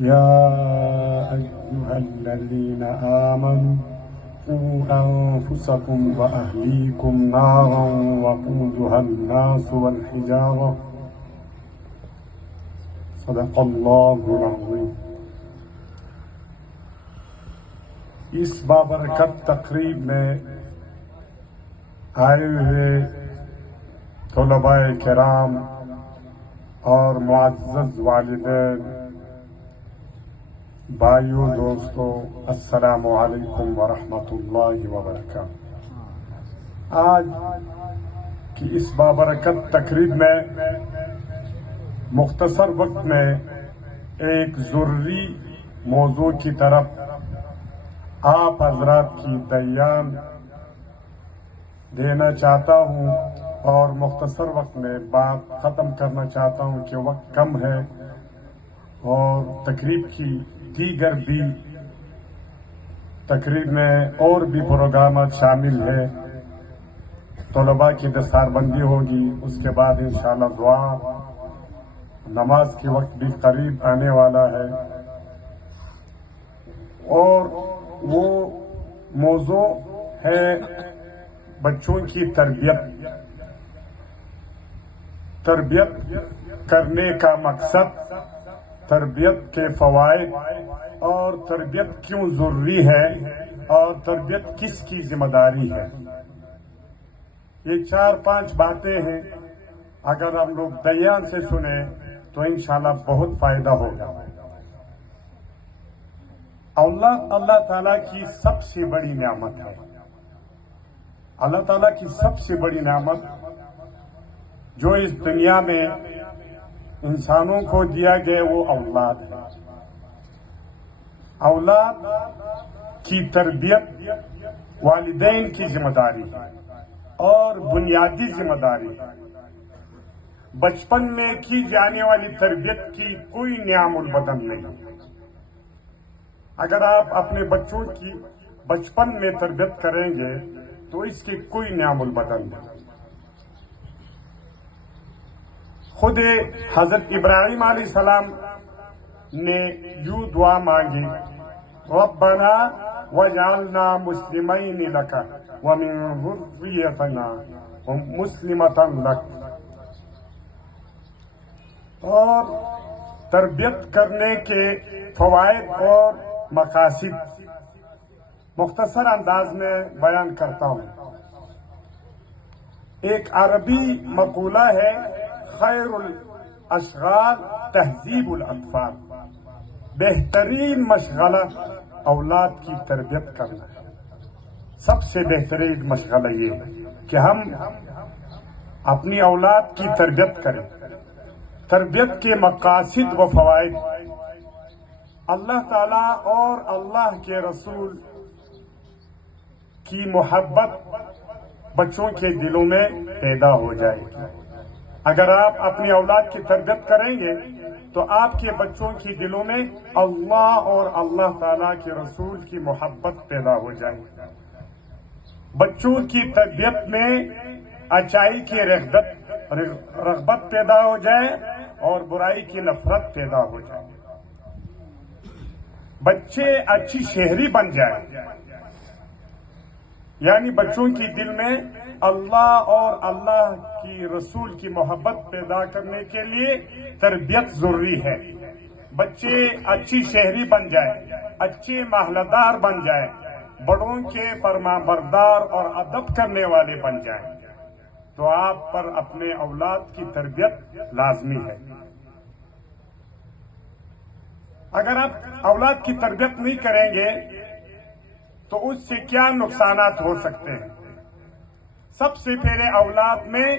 يا أيها الذين آمنوا قوا أنفسكم وأهليكم نارا وقودها الناس والحجارة صدق الله العظيم۔ اس بابرکت تقریب میں آئے ہوئے طلباء کرام اور معزز والدین، بھائیوں، دوستوں، السلام علیکم ورحمۃ اللہ وبرکاتہ۔ آج کی اس بابرکت تقریب میں مختصر وقت میں ایک ضروری موضوع کی طرف آپ حضرات کی دیان دینا چاہتا ہوں، اور مختصر وقت میں بات ختم کرنا چاہتا ہوں کہ وقت کم ہے اور تقریب کی دیگر بھی تقریب میں اور بھی پروگرامات شامل ہیں۔ طلباء کی دستار بندی ہوگی، اس کے بعد انشاءاللہ دعا، نماز کی وقت بھی قریب آنے والا ہے، اور وہ موضوع ہے بچوں کی تربیت کرنے کا مقصد، تربیت کے فوائد، اور تربیت کیوں ضروری ہے، اور تربیت کس کی ذمہ داری ہے۔ یہ 4-5 باتیں ہیں، اگر ہم لوگ دیان سے سنیں تو انشاءاللہ بہت فائدہ ہوگا۔ اولاد اللہ تعالیٰ کی سب سے بڑی نعمت ہے۔ اللہ تعالیٰ کی سب سے بڑی نعمت جو اس دنیا میں انسانوں کو دیا گیا وہ اولاد ہے۔ اولاد کی تربیت والدین کی ذمہ داری ہے اور بنیادی ذمہ داری ہے۔ بچپن میں کی جانے والی تربیت کی کوئی نعم البدل نہیں۔ اگر آپ اپنے بچوں کی بچپن میں تربیت کریں گے تو اس کی کوئی نعم البدل نہیں۔ خود حضرت ابراہیم علیہ السلام نے یوں دعا مانگی، ربنا وجعلنا مسلمین لک ومن ذریتنا مسلمۃ لک۔ اور تربیت کرنے کے فوائد اور مقاصد مختصر انداز میں بیان کرتا ہوں۔ ایک عربی مقولہ ہے، خیر الاشغال تہذیب الاطفال، بہترین مشغلہ اولاد کی تربیت کرنا ہے۔ سب سے بہترین مشغلہ یہ ہے کہ ہم اپنی اولاد کی تربیت کریں۔ تربیت کے مقاصد و فوائد، اللہ تعالیٰ اور اللہ کے رسول کی محبت بچوں کے دلوں میں پیدا ہو جائے گی۔ اگر آپ اپنی اولاد کی تربیت کریں گے تو آپ کے بچوں کے دلوں میں اللہ اور اللہ تعالیٰ کے رسول کی محبت پیدا ہو جائے گی۔ بچوں کی تربیت میں اچائی کی رغبت پیدا ہو جائے اور برائی کی نفرت پیدا ہو جائے۔ بچے اچھی شہری بن جائے، یعنی بچوں کی دل میں اللہ اور اللہ کی رسول کی محبت پیدا کرنے کے لیے تربیت ضروری ہے۔ بچے اچھی شہری بن جائے، اچھے محلہ بن جائے، بڑوں کے فرما بردار اور ادب کرنے والے بن جائیں، تو آپ پر اپنے اولاد کی تربیت لازمی ہے۔ اگر آپ اولاد کی تربیت نہیں کریں گے تو اس سے کیا نقصانات ہو سکتے ہیں؟ سب سے پہلے اولاد میں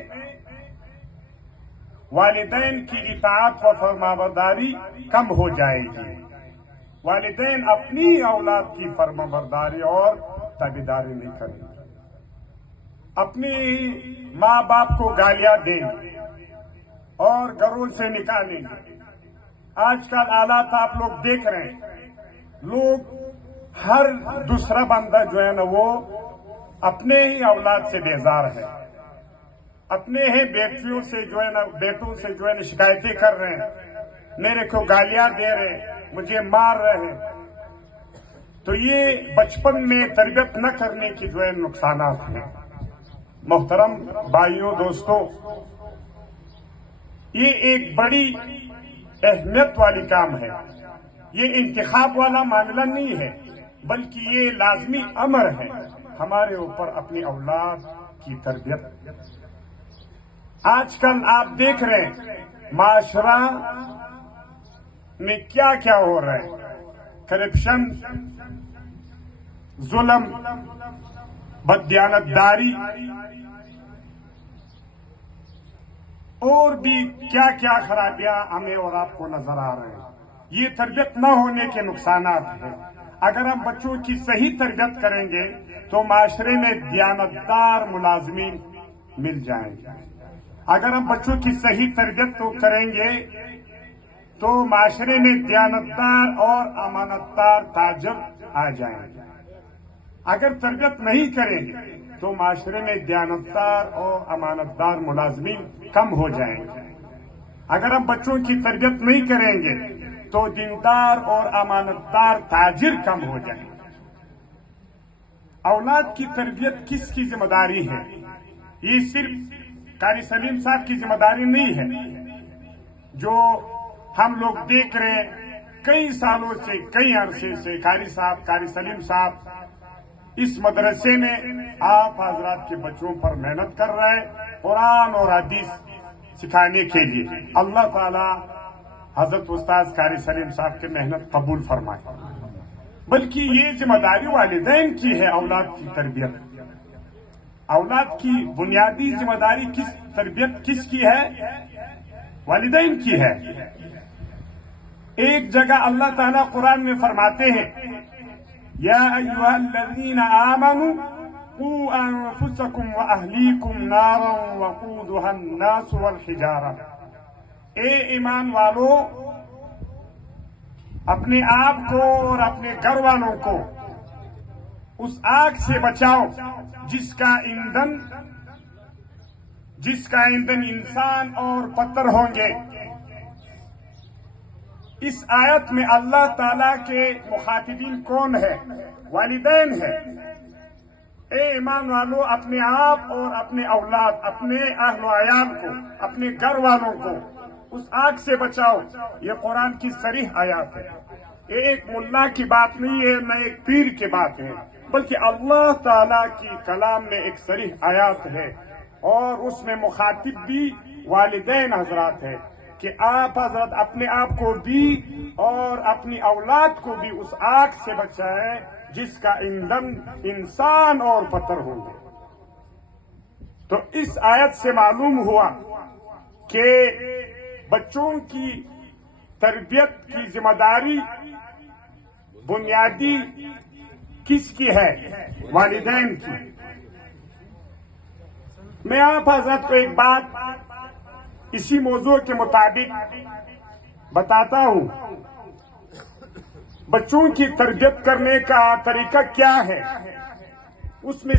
والدین کی اطاعت و فرمانبرداری کم ہو جائے گی۔ والدین اپنی اولاد کی فرمانبرداری اور تابعداری نہیں کریں گے، اپنی ماں باپ کو گالیاں دیں گے اور گھروں سے نکالیں گے۔ آج کل حالات آپ لوگ دیکھ رہے ہیں، لوگ ہر دوسرا بندہ جو ہے نا وہ اپنے ہی اولاد سے بیزار ہے، اپنے ہی بیٹوں سے جو ہے نا شکایتیں کر رہے ہیں، میرے کو گالیاں دے رہے ہیں، مجھے مار رہے ہیں. تو یہ بچپن میں تربیت نہ کرنے کی جو ہے نقصانات ہیں. محترم بھائیوں دوستوں، یہ ایک بڑی اہمیت والی کام ہے. یہ انتخاب والا معاملہ نہیں ہے، بلکہ یہ لازمی امر ہے ہمارے اوپر اپنی اولاد کی تربیت. آج کل آپ دیکھ رہے ہیں معاشرہ میں کیا کیا ہو رہا ہے. کرپشن، ظلم، بددیانتداری اور بھی کیا کیا خرابیاں ہمیں اور آپ کو نظر آ رہے ہیں. یہ تربیت نہ ہونے کے نقصانات ہیں. اگر ہم بچوں کی صحیح تربیت کریں گے تو معاشرے میں دیانتدار ملازمین مل جائیں گے. اگر ہم بچوں کی صحیح تربیت کو کریں گے تو معاشرے میں دیانتدار اور امانتدار تاجر آ جائیں گے. اگر تربیت نہیں کریں گے تو معاشرے میں دیانتدار اور امانتدار ملازمین کم ہو جائیں گے. اگر ہم بچوں کی تربیت نہیں کریں گے تو دیندار اور امانتدار تاجر کم ہو جائیں گے. اولاد کی تربیت کس کی ذمہ داری ہے؟ یہ صرف قاری سلیم صاحب کی ذمہ داری نہیں ہے. جو ہم لوگ دیکھ رہے ہیں کئی سالوں سے، کئی عرصے سے قاری سلیم صاحب اس مدرسے میں آپ حضرات کے بچوں پر محنت کر رہے ہیں قرآن اور حدیث سکھانے کے لیے. اللہ تعالی حضرت استاذ قاری سلیم صاحب کی محنت قبول فرمائے. بلکہ یہ ذمہ داری والدین کی ہے اولاد کی تربیت. اولاد کی بنیادی ذمہ داری تربیت کس کی ہے؟ والدین کی ہے. ایک جگہ اللہ تعالیٰ قرآن میں فرماتے ہیں یا ایھا الذین آمنوا قوا انفسکم واہلیکم نارا وقودھا الناس والحجارہ. اے ایمان والو، اپنے آپ کو اور اپنے گھر والوں کو اس آگ سے بچاؤ جس کا ایندھن انسان اور پتھر ہوں گے. اس آیت میں اللہ تعالیٰ کے مخاطبین کون ہے؟ والدین ہے. اے ایمان والو، اپنے آپ اور اپنے اولاد، اپنے اہل و عیال کو، اپنے گھر والوں کو اس آگ سے بچاؤ. یہ قرآن کی صریح آیات ہے. یہ ایک ملا کی بات نہیں ہے، نہ ایک پیر کی بات ہے، بلکہ اللہ تعالیٰ کی کلام میں ایک صریح آیات ہے. اور اس میں مخاطب بھی والدین حضرات ہے کہ آپ حضرت اپنے آپ کو بھی اور اپنی اولاد کو بھی اس آگ سے بچائیں جس کا ایندھن انسان اور پتھر ہوں گے. تو اس آیت سے معلوم ہوا کہ بچوں کی تربیت کی ذمہ داری بنیادی کس کی ہے؟ والدین کی. میں آپ حضرت کو ایک بات اسی موضوع کے مطابق بتاتا ہوں. بچوں کی تربیت کرنے کا طریقہ کیا ہے؟ اس میں